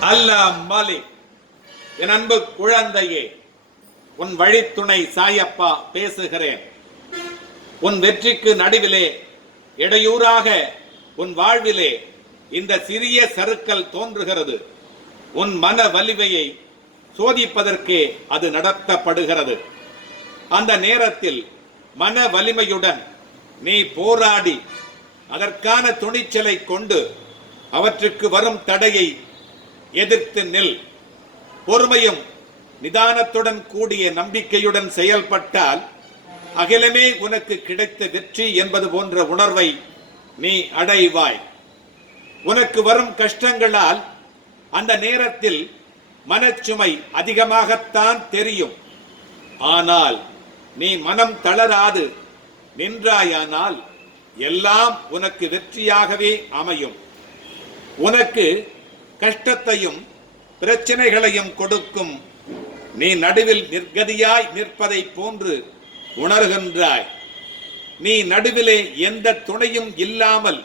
அல்லா மாலிக் என் அன்பு குழந்தையே உன் வழித்துணை சாயப்பா பேசுகிறேன். உன் வெற்றிக்கு நடுவிலே இடையூறாக உன் வாழ்விலே இந்த சிறிய சறுக்கல் தோன்றுகிறது. உன் மன வலிமையை சோதிப்பதற்கே அது நடத்தப்படுகிறது. அந்த நேரத்தில் மன வலிமையுடன் நீ போராடி அதற்கான துணிச்சலை கொண்டு அவற்றுக்கு வரும் தடையை எதிர்த்து நில். பொறுமையும் நிதானத்துடன் கூடிய நம்பிக்கையுடன் செயல்பட்டால் அகிலமே உனக்கு கிடைத்த வெற்றி என்பது போன்ற உணர்வை நீ அடைவாய். உனக்கு வரும் கஷ்டங்களால் அந்த நேரத்தில் மனச்சுமை அதிகமாகத்தான் தெரியும். ஆனால் நீ மனம் தளராது. நின்றாயானால் எல்லாம் உனக்கு வெற்றியாகவே அமையும். உனக்கு கஷ்டத்தையும் பிரச்சனைகளையும் கொடுக்கும். நீ நடுவில் நிர்கதியாய் நிற்பதை போன்று உணர்கின்றாய். நீ நடுவிலே எந்த துணையும் இல்லாமல்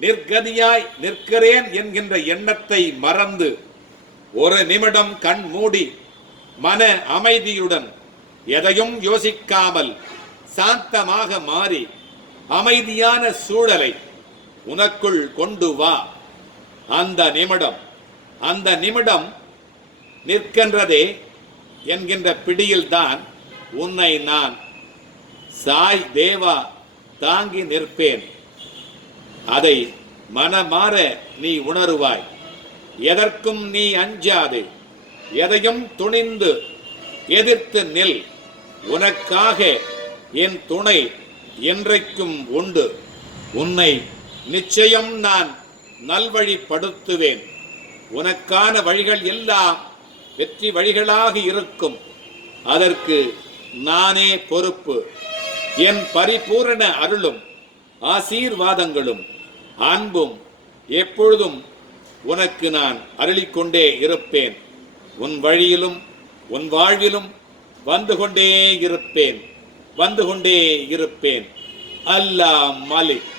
நிர்கதியாய் நிற்கிறேன் என்கின்ற எண்ணத்தை மறந்து ஒரு நிமிடம் கண் மூடி மன அமைதியுடன் எதையும் யோசிக்காமல் சாந்தமாக மாறி அமைதியான சூழலை உனக்குள் கொண்டு வா. அந்த நிமிடம் அந்த நிமிடம் நிற்கின்றதே என்கின்ற பிடியில்தான் உன்னை நான் சாய் தேவா தாங்கி நிற்பேன். அதை மனமாற நீ உணருவாய். எதற்கும் நீ அஞ்சாது. எதையும் துணிந்து எதிர்த்து நில். உனக்காக என் துணை என்றைக்கும் உண்டு. உன்னை நிச்சயம் நான் நல்வழிப்படுத்துவேன். உனக்கான வழிகள் எல்லாம் வெற்றி வழிகளாக இருக்கும். அதற்கு நானே பொறுப்பு. என் பரிபூரண அருளும் ஆசீர்வாதங்களும் அன்பும் எப்பொழுதும் உனக்கு நான் அருளிக்கொண்டே இருப்பேன். உன் வழியிலும் உன் வாழ்விலும் வந்து கொண்டே இருப்பேன். வந்து கொண்டே இருப்பேன். அல்லாஹ் மாலிக்.